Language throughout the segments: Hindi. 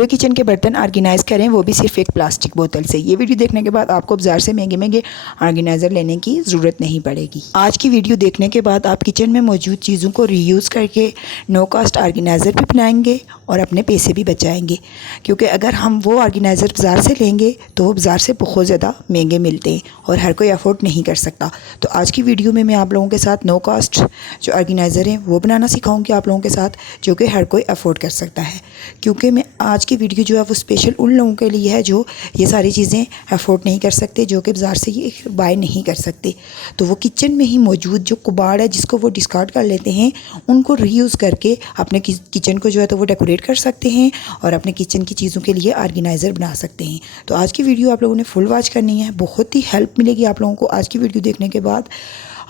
पूरे किचन के बर्तन ऑर्गेनाइज़ करें, वो भी सिर्फ एक प्लास्टिक बोतल से। ये वीडियो देखने के बाद आपको बाजार से महंगे महंगे ऑर्गेनाइज़र लेने की ज़रूरत नहीं पड़ेगी। आज की वीडियो देखने के बाद आप किचन में मौजूद चीज़ों को रीयूज़ करके नो कॉस्ट ऑर्गेनाइज़र भी बनाएंगे और अपने पैसे भी बचाएंगे, क्योंकि अगर हम वो ऑर्गेनाइज़र बाज़ार से लेंगे तो वो बाज़ार से बहुत ज़्यादा महंगे मिलते हैं और हर कोई अफोर्ड नहीं कर सकता। तो आज की वीडियो में मैं आप लोगों के साथ नो कॉस्ट जो ऑर्गेनाइज़र हैं वो बनाना सिखाऊंगी आप लोगों के साथ, जो कि हर कोई अफोर्ड कर सकता है। क्योंकि मैं आज की वीडियो जो है वो स्पेशल उन लोगों के लिए है जो ये सारी चीज़ें अफोर्ड नहीं कर सकते, जो कि बाज़ार से ये बाय नहीं कर सकते। तो वो किचन में ही मौजूद जो कबाड़ है जिसको वो डिस्कार्ड कर लेते हैं, उनको रीयूज़ करके अपने किचन को जो है तो वो डेकोरेट कर सकते हैं और अपने किचन की चीज़ों के लिए ऑर्गेनाइज़र बना सकते हैं। तो आज की वीडियो आप लोगों ने फुल वॉच करनी है, बहुत ही हेल्प मिलेगी आप लोगों को आज की वीडियो देखने के बाद।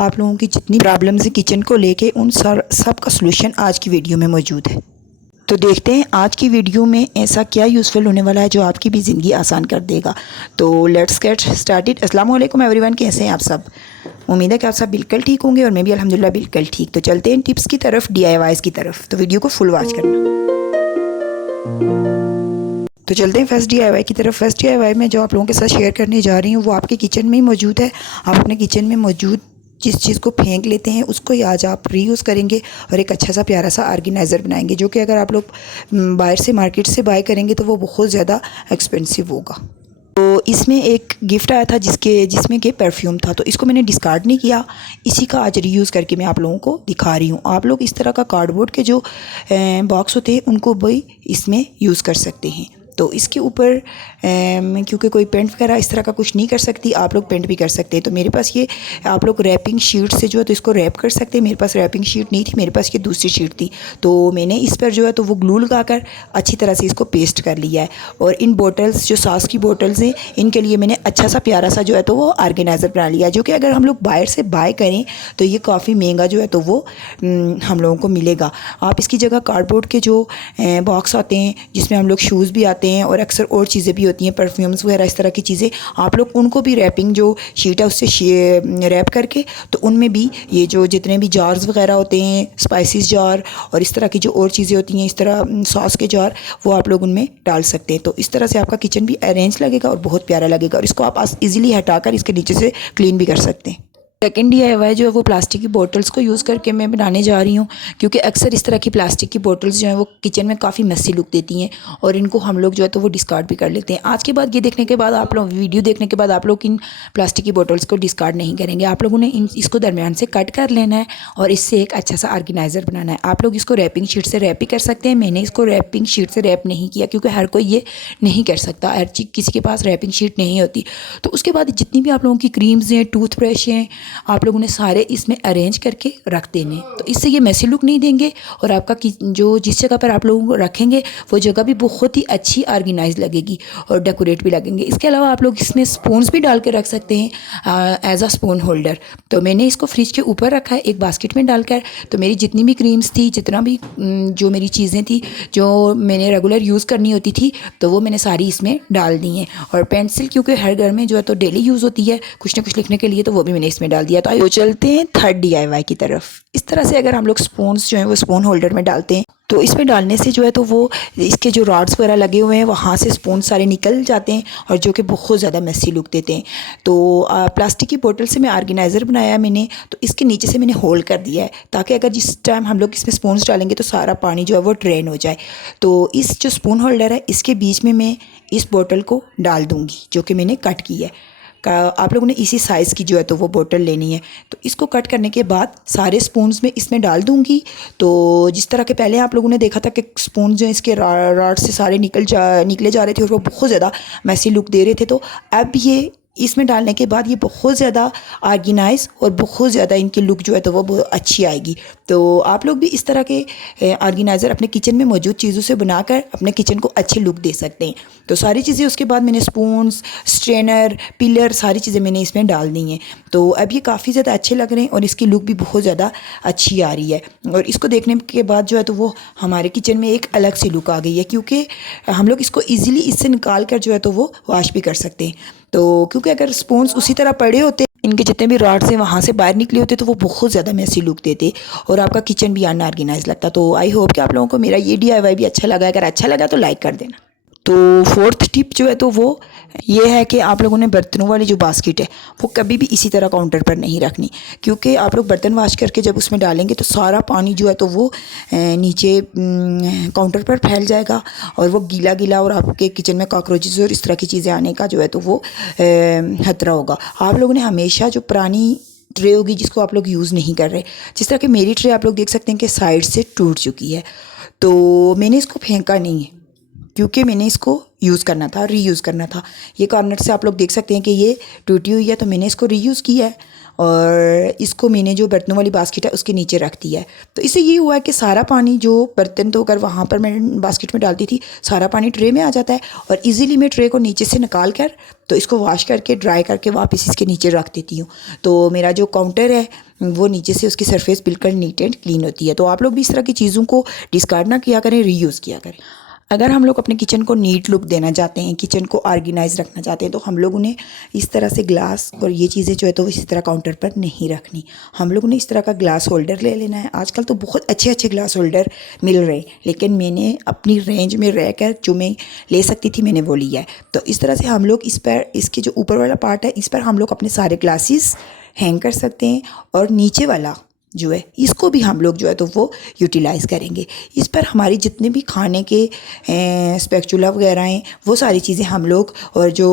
आप लोगों की जितनी प्रॉब्लम्स हैं किचन को लेके, उन सब का सलूशन आज की वीडियो में मौजूद है। तो देखते हैं आज की वीडियो में ऐसा क्या यूज़फुल होने वाला है जो आपकी भी ज़िंदगी आसान कर देगा। तो लेट्स गेट स्टार्टेड। अस्सलाम वालेकुम एवरीवन, कैसे हैं आप सब? उम्मीद है कि आप सब बिल्कुल ठीक होंगे और मैं भी अल्हम्दुलिल्लाह बिल्कुल ठीक। तो चलते हैं टिप्स की तरफ, DIYs की तरफ। तो वीडियो को फुल वॉच करना। तो चलते हैं फर्स्ट DIY की तरफ। फर्स्ट DIY में जो आप लोगों के साथ शेयर करने जा रही हूँ वो आपके किचन में ही मौजूद है। आप अपने किचन में मौजूद जिस चीज़ को फेंक लेते हैं उसको ही आज आप रीयूज़ करेंगे और एक अच्छा सा प्यारा सा ऑर्गेनाइज़र बनाएंगे, जो कि अगर आप लोग बाहर से मार्केट से बाय करेंगे तो वो बहुत ज़्यादा एक्सपेंसिव होगा। तो इसमें एक गिफ्ट आया था जिसमें कि परफ्यूम था, तो इसको मैंने डिस्कार्ड नहीं किया, इसी का आज रीयूज़ करके मैं आप लोगों को दिखा रही हूँ। आप लोग इस तरह का कार्डबोर्ड के जो बॉक्स होते हैं उनको भी इसमें यूज़ कर सकते हैं। तो इसके ऊपर क्योंकि कोई पेंट वगैरह इस तरह का कुछ नहीं कर सकती, आप लोग पेंट भी कर सकते हैं। तो मेरे पास ये आप लोग रैपिंग शीट से जो है तो इसको रैप कर सकते हैं। मेरे पास रैपिंग शीट नहीं थी, मेरे पास ये दूसरी शीट थी, तो मैंने इस पर जो है तो वो ग्लू लगाकर अच्छी तरह से इसको पेस्ट कर लिया है। और इन बोटल्स जो सॉस की बोटल्स हैं इनके लिए मैंने अच्छा सा प्यारा सा जो है तो वो ऑर्गेनाइज़र बना लिया है, जो कि अगर हम लोग बाहर से बाय करें तो ये काफ़ी महंगा जो है तो वो हम लोगों को मिलेगा। आप इसकी जगह कार्डबोर्ड के जो बॉक्स आते हैं जिसमें हम लोग शूज़ भी आते हैं और अक्सर और चीज़ें भी होती हैं, परफ्यूम्स वगैरह इस तरह की चीज़ें, आप लोग उनको भी रैपिंग जो शीट है उससे रैप करके तो उनमें भी ये जो जितने भी जार्स वगैरह होते हैं, स्पाइसेस जार और इस तरह की जो और चीज़ें होती हैं, इस तरह सॉस के जार, वो आप लोग उनमें डाल सकते हैं। तो इस तरह से आपका किचन भी अरेंज लगेगा और बहुत प्यारा लगेगा और इसको आप ईजिली हटाकर इसके नीचे से क्लीन भी कर सकते हैं। सेकेंड DIY जो है वो प्लास्टिक की बोटल्स को यूज़ करके मैं बनाने जा रही हूँ, क्योंकि अक्सर इस तरह की प्लास्टिक की बोटल्स जो हैं वो किचन में काफ़ी मेसी लुक देती हैं और इनको हम लोग जो है तो वो डिस्कार्ड भी कर लेते हैं। आज के बाद ये देखने के बाद आप लोग वीडियो देखने के बाद आप लोग इन प्लास्टिक की बोटल्स को डिस्कार्ड नहीं करेंगे। आप लोगों ने इसको दरमियान से कट कर लेना है और इससे एक अच्छा सा ऑर्गेनाइज़र बनाना है। आप लोग इसको रैपिंग शीट से रैप भी कर सकते हैं। मैंने इसको रैपिंग शीट से रैप नहीं किया क्योंकि हर कोई ये नहीं कर सकता, हर चीज़ किसी के पास रैपिंग शीट नहीं होती। तो उसके बाद जितनी भी आप लोगों की क्रीम्स हैं, टूथब्रश हैं, आप लोगों ने सारे इसमें अरेंज करके रख देने। तो इससे ये मैसी लुक नहीं देंगे और आपका जो जिस जगह पर आप लोग रखेंगे वो जगह भी बहुत ही अच्छी ऑर्गेनाइज लगेगी और डेकोरेट भी लगेंगे। इसके अलावा आप लोग इसमें स्पून्स भी डाल के रख सकते हैं एज अ स्पून होल्डर। तो मैंने इसको फ्रिज के ऊपर रखा है एक बास्केट में डालकर। तो मेरी जितनी भी क्रीम्स थी, जितना भी जो मेरी चीज़ें थी जो मैंने रेगुलर यूज़ करनी होती थी, तो वो मैंने सारी इसमें डाल दी हैं। और पेंसिल क्योंकि हर घर में जो है तो डेली यूज़ होती है कुछ ना कुछ लिखने के लिए, तो वो भी मैंने इसमें डाल दिया। तो चलते हैं थर्ड DIY की तरफ। इस तरह से अगर हम लोग स्पून्स जो हैं वो स्पून होल्डर में डालते हैं तो इसमें डालने से जो है तो वो इसके जो रॉड्स वगैरह लगे हुए हैं वहाँ से स्पून सारे निकल जाते हैं और जो कि बहुत ज़्यादा मेसी लुक देते हैं। तो प्लास्टिक की बोतल से मैं ऑर्गेनाइज़र बनाया मैंने, तो इसके नीचे से मैंने होल्ड कर दिया है ताकि अगर जिस टाइम हम लोग इसमें स्पून्स डालेंगे तो सारा पानी जो है वो ड्रेन हो जाए। तो इस जो स्पून होल्डर है इसके बीच में मैं इस बोतल को डाल दूँगी जो कि मैंने कट की है। आप लोगों ने इसी साइज़ की जो है तो वो बोतल लेनी है। तो इसको कट करने के बाद सारे स्पून्स में इसमें डाल दूंगी। तो जिस तरह के पहले आप लोगों ने देखा था कि स्पून जो इसके रॉड से सारे निकले जा रहे थे और वो बहुत ज़्यादा मैसी लुक दे रहे थे, तो अब ये इसमें डालने के बाद ये बहुत ज़्यादा ऑर्गेनाइज और बहुत ज़्यादा इनकी लुक जो है तो वो बहुत अच्छी आएगी। तो आप लोग भी इस तरह के ऑर्गेनाइज़र अपने किचन में मौजूद चीज़ों से बनाकर अपने किचन को अच्छी लुक दे सकते हैं। तो सारी चीज़ें उसके बाद मैंने स्पून्स, स्ट्रेनर, पिलर सारी चीज़ें मैंने इसमें डाल दी हैं। तो अब ये काफ़ी ज़्यादा अच्छे लग रहे हैं और इसकी लुक भी बहुत ज़्यादा अच्छी आ रही है। और इसको देखने के बाद जो है तो वो हमारे किचन में एक अलग सी लुक आ गई है, क्योंकि हम लोग इसको ईज़िली इससे निकाल कर जो है तो वो वॉश भी कर सकते हैं। तो क्योंकि अगर स्पून्स उसी तरह पड़े होते, इनके जितने भी रॉड्स हैं वहाँ से बाहर निकले होते, तो वो बहुत ज़्यादा मैसी लुक देते और आपका किचन भी अनऑर्गेनाइज लगता। तो आई होप कि आप लोगों को मेरा ये DIY भी अच्छा लगा। अगर अच्छा लगा तो लाइक कर देना। तो फोर्थ टिप जो है तो वो ये है कि आप लोगों ने बर्तनों वाली जो बास्केट है वो कभी भी इसी तरह काउंटर पर नहीं रखनी, क्योंकि आप लोग बर्तन वॉश करके जब उसमें डालेंगे तो सारा पानी जो है तो वो नीचे काउंटर पर फैल जाएगा और वो गीला गीला, और आपके किचन में कॉकरोचेस और इस तरह की चीज़ें आने का जो है तो वो खतरा होगा। आप लोगों ने हमेशा जो पुरानी ट्रे होगी जिसको आप लोग यूज़ नहीं कर रहे, जिस तरह की मेरी ट्रे आप लोग देख सकते हैं कि साइड से टूट चुकी है, तो मैंने इसको फेंका नहीं है क्योंकि मैंने इसको यूज़ करना था, रीयूज़ करना था। ये कॉर्नर से आप लोग देख सकते हैं कि ये टूटी हुई है, तो मैंने इसको रीयूज़ किया है और इसको मैंने जो बर्तनों वाली बास्केट है उसके नीचे रख दिया है। तो इससे ये हुआ है कि सारा पानी जो बर्तन धोकर वहाँ पर मैं बास्केट में डालती थी सारा पानी ट्रे में आ जाता है और इजीली मैं ट्रे को नीचे से निकाल कर तो इसको वॉश करके ड्राई करके वापस इसके नीचे रख देती हूँ। तो मेरा जो काउंटर है वो नीचे से उसकी सरफेस बिल्कुल नीट एंड क्लीन होती है। तो आप लोग भी इस तरह की चीज़ों को डिस्कार्ड ना किया करें, रीयूज़ किया करें। अगर हम लोग अपने किचन को नीट लुक देना चाहते हैं, किचन को ऑर्गेनाइज रखना चाहते हैं, तो हम लोगों ने इस तरह से ग्लास और ये चीज़ें जो है तो इसी तरह काउंटर पर नहीं रखनी। हम लोगों ने इस तरह का ग्लास होल्डर ले लेना है। आजकल तो बहुत अच्छे अच्छे ग्लास होल्डर मिल रहे हैं, लेकिन मैंने अपनी रेंज में रहकर जो मैं ले सकती थी मैंने वो लिया है। तो इस तरह से हम लोग इस पर, इसके जो ऊपर वाला पार्ट है इस पर हम लोग अपने सारे ग्लासेस हैंग कर सकते हैं और नीचे वाला जो है इसको भी हम लोग जो है तो वो यूटिलाइज़ करेंगे। इस पर हमारी जितने भी खाने के स्पैचुला वगैरह हैं वो सारी चीज़ें हम लोग, और जो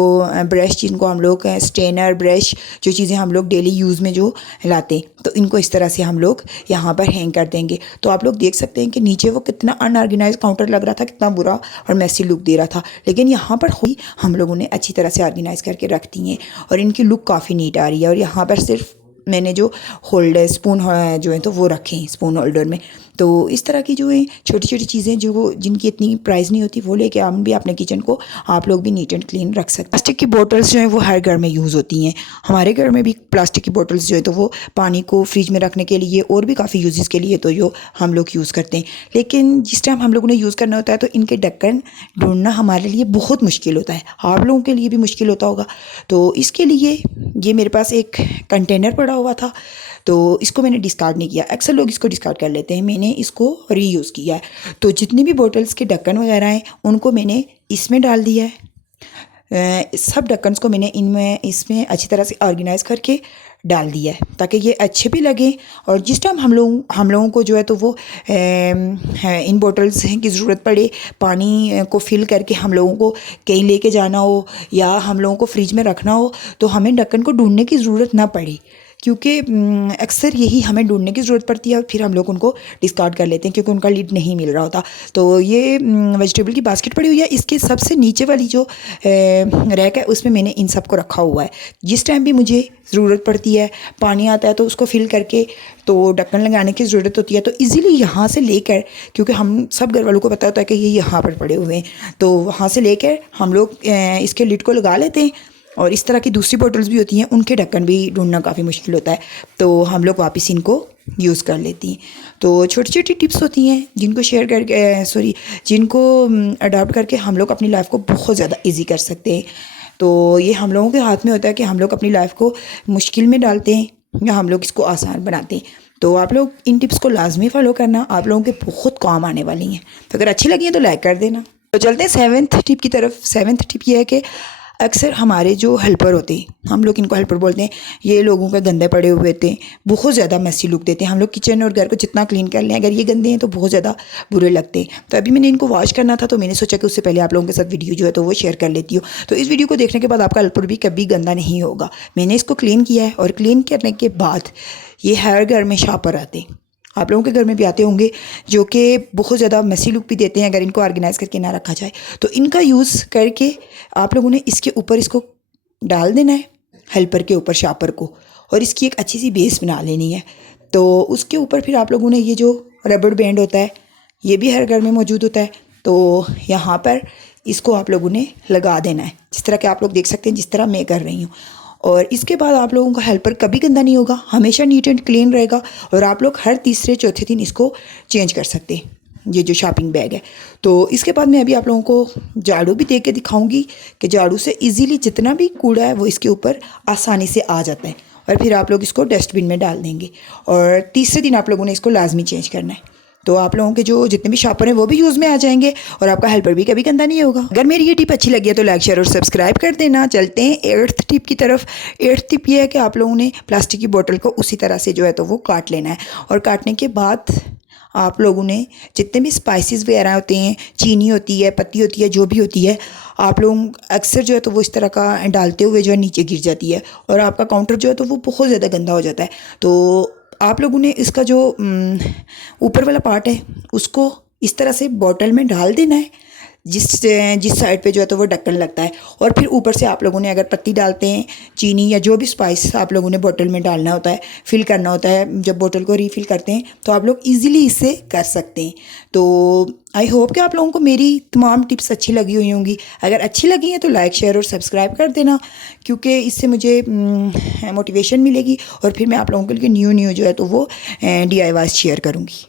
ब्रश जिनको हम लोग स्ट्रेनर ब्रश जो चीज़ें हम लोग डेली यूज़ में जो लाते हैं तो इनको इस तरह से हम लोग यहाँ पर हैंग कर देंगे। तो आप लोग देख सकते हैं कि नीचे वो कितना अनऑर्गेनाइज काउंटर लग रहा था, कितना बुरा और मैसी लुक दे रहा था, लेकिन यहाँ पर हम लोगों ने अच्छी तरह से ऑर्गेनाइज़ करके रख दी हैं और इनकी लुक काफ़ी नीट आ रही है। और यहाँ पर सिर्फ मैंने जो होल्डर स्पून जो है तो वो रखे हैं स्पून होल्डर में। तो इस तरह की जो है छोटी छोटी चीज़ें जो जिनकी इतनी प्राइस नहीं होती वो लेके हम भी अपने किचन को आप लोग भी नीट एंड क्लीन रख सकते हैं। प्लास्टिक की बोटल्स जो हैं वो हर घर में यूज़ होती हैं। हमारे घर में भी प्लास्टिक की बोटल्स जो है तो वो पानी को फ्रिज में रखने के लिए और भी काफ़ी यूजेस के लिए तो जो हम लोग यूज़ करते हैं, लेकिन जिस टाइम हम लोगों ने यूज़ करना होता है तो इनके ढक्कन ढूंढना हमारे लिए बहुत मुश्किल होता है, आप लोगों के लिए भी मुश्किल होता होगा। तो इसके लिए ये मेरे पास एक कंटेनर पड़ा हुआ था, तो इसको मैंने डिस्कार्ड नहीं किया। अक्सर लोग इसको डिस्कार्ड कर लेते हैं, मैंने इसको रीयूज़ किया है। तो जितनी भी बोटल्स के ढक्कन वगैरह हैं उनको मैंने इसमें डाल दिया है। सब ढक्कन्स को मैंने इसमें अच्छी तरह से ऑर्गेनाइज़ करके डाल दिया है ताकि ये अच्छे भी लगें। और जिस टाइम हम लोगों को जो है तो वो इन बोटल्स की ज़रूरत पड़े, पानी को फिल करके हम लोगों को कहीं लेके जाना हो या हम लोगों को फ्रिज में रखना हो तो हमें ढक्कन को ढूंढने की ज़रूरत ना पड़े, क्योंकि अक्सर यही हमें ढूंढने की ज़रूरत पड़ती है और फिर हम लोग उनको डिस्कार्ड कर लेते हैं क्योंकि उनका लीड नहीं मिल रहा होता। तो ये वेजिटेबल की बास्केट पड़ी हुई है, इसके सबसे नीचे वाली जो रैक है उसमें मैंने इन सब को रखा हुआ है। जिस टाइम भी मुझे ज़रूरत पड़ती है, पानी आता है तो उसको फिल करके तो ढक्कन लगाने की ज़रूरत होती है, तो इजीली यहाँ से लेकर, क्योंकि हम सब घर वालों को पता होता है कि ये यहाँ पर पड़े हुए हैं, तो वहाँ से लेकर हम लोग इसके लिड को लगा लेते हैं। और इस तरह की दूसरी बॉटल्स भी होती हैं, उनके ढक्कन भी ढूंढना काफ़ी मुश्किल होता है, तो हम लोग वापस इनको यूज़ कर लेती हैं। तो छोटी छोटी टिप्स होती हैं जिनको शेयर करके जिनको अडॉप्ट करके हम लोग अपनी लाइफ को बहुत ज़्यादा इजी कर सकते हैं। तो ये हम लोगों के हाथ में होता है कि हम लोग अपनी लाइफ को मुश्किल में डालते हैं या हम लोग इसको आसान बनाते हैं। तो आप लोग इन टिप्स को लाजमी फॉलो करना, आप लोगों के बहुत काम आने वाली हैं। तो अगर अच्छी लगी है तो लाइक कर देना। तो चलते हैं 7th टिप की तरफ। 7th टिप ये है कि अक्सर हमारे जो हेल्पर होते हैं, हम लोग इनको हेल्पर बोलते हैं, ये लोगों के गंदे पड़े हुए थे, बहुत ज़्यादा मैसी लुक देते हैं। हम लोग किचन और घर को जितना क्लीन कर लें, अगर ये गंदे हैं तो बहुत ज़्यादा बुरे लगते हैं। तो अभी मैंने इनको वॉश करना था, तो मैंने सोचा कि उससे पहले आप लोगों के साथ वीडियो जो है तो वो शेयर कर लेती हूँ। तो इस वीडियो को देखने के बाद आपका हेल्पर भी कभी गंदा नहीं होगा। मैंने इसको क्लीन किया है और क्लीन करने के बाद ये हर घर में शापर आते हैं, आप लोगों के घर में भी आते होंगे, जो कि बहुत ज़्यादा मैसी लुक भी देते हैं अगर इनको ऑर्गेनाइज़ करके ना रखा जाए। तो इनका यूज़ करके आप लोगों ने इसके ऊपर इसको डाल देना है, हेल्पर के ऊपर शापर को, और इसकी एक अच्छी सी बेस बना लेनी है। तो उसके ऊपर फिर आप लोगों ने ये जो रबड़ बैंड होता है, ये भी हर घर में मौजूद होता है, तो यहाँ पर इसको आप लोगों ने लगा देना है, जिस तरह के आप लोग देख सकते हैं, जिस तरह मैं कर रही हूँ। और इसके बाद आप लोगों का हेल्पर कभी गंदा नहीं होगा, हमेशा नीट एंड क्लीन रहेगा, और आप लोग हर तीसरे चौथे दिन इसको चेंज कर सकते हैं, ये जो शॉपिंग बैग है। तो इसके बाद मैं अभी आप लोगों को झाड़ू भी दे के दिखाऊंगी कि झाड़ू से इजीली जितना भी कूड़ा है वो इसके ऊपर आसानी से आ जाता है, और फिर आप लोग इसको डस्टबिन में डाल देंगे। और तीसरे दिन आप लोगों ने इसको लाजमी चेंज करना है। तो आप लोगों के जो जितने भी शॉपर हैं वो भी यूज़ में आ जाएंगे और आपका हेल्पर भी कभी गंदा नहीं होगा। अगर मेरी ये टिप अच्छी लगी है तो लाइक शेयर और सब्सक्राइब कर देना। चलते हैं 8th टिप की तरफ। 8th टिप ये है कि आप लोगों ने प्लास्टिक की बोतल को उसी तरह से जो है तो वो काट लेना है और काटने के बाद आप लोगों ने जितने भी स्पाइसेस वगैरह होते हैं, चीनी होती है, पत्ती होती है, जो भी होती है, आप लोग अक्सर जो है तो वो इस तरह का डालते हुए जो है नीचे गिर जाती है और आपका काउंटर जो है तो वो बहुत ज़्यादा गंदा हो जाता है। तो आप लोगों ने इसका जो ऊपर वाला पार्ट है उसको इस तरह से बॉटल में डाल देना है जिस साइड पे जो है तो वो ढक्कन लगता है और फिर ऊपर से आप लोगों ने अगर पत्ती डालते हैं, चीनी या जो भी स्पाइस आप लोगों ने बोतल में डालना होता है, फिल करना होता है, जब बोतल को रीफ़िल करते हैं तो आप लोग इजीली इससे कर सकते हैं। तो आई होप कि आप लोगों को मेरी तमाम टिप्स अच्छी लगी हुई होंगी। अगर अच्छी लगी हैं तो लाइक शेयर और सब्सक्राइब कर देना, क्योंकि इससे मुझे मोटिवेशन मिलेगी और फिर मैं आप लोगों के लिए न्यू जो है तो वो DIYs शेयर करूँगी।